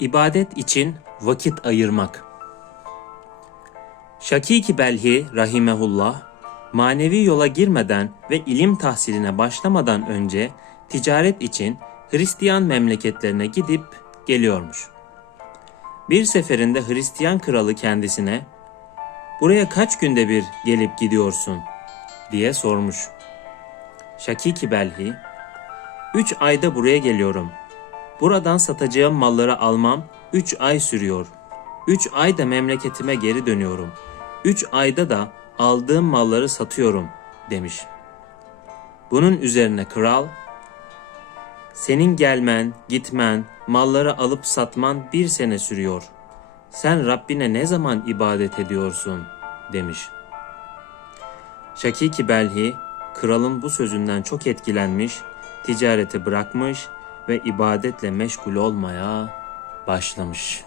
İbadet için vakit ayırmak. Şakiki Belhi rahimehullah manevi yola girmeden ve ilim tahsiline başlamadan önce ticaret için Hristiyan memleketlerine gidip geliyormuş. Bir seferinde Hristiyan kralı kendisine "Buraya kaç günde bir gelip gidiyorsun?" diye sormuş. Şakiki Belhi, "Üç ayda buraya geliyorum. Buradan satacağım malları almam üç ay sürüyor. Üç ayda memleketime geri dönüyorum. Üç ayda da aldığım malları satıyorum demiş. Bunun üzerine kral, senin gelmen, gitmen, malları alıp satman bir sene sürüyor. Sen Rabbine ne zaman ibadet ediyorsun demiş. Şakiki Belhi, kralın bu sözünden çok etkilenmiş, ticareti bırakmış ve ibadetle meşgul olmaya başlamış.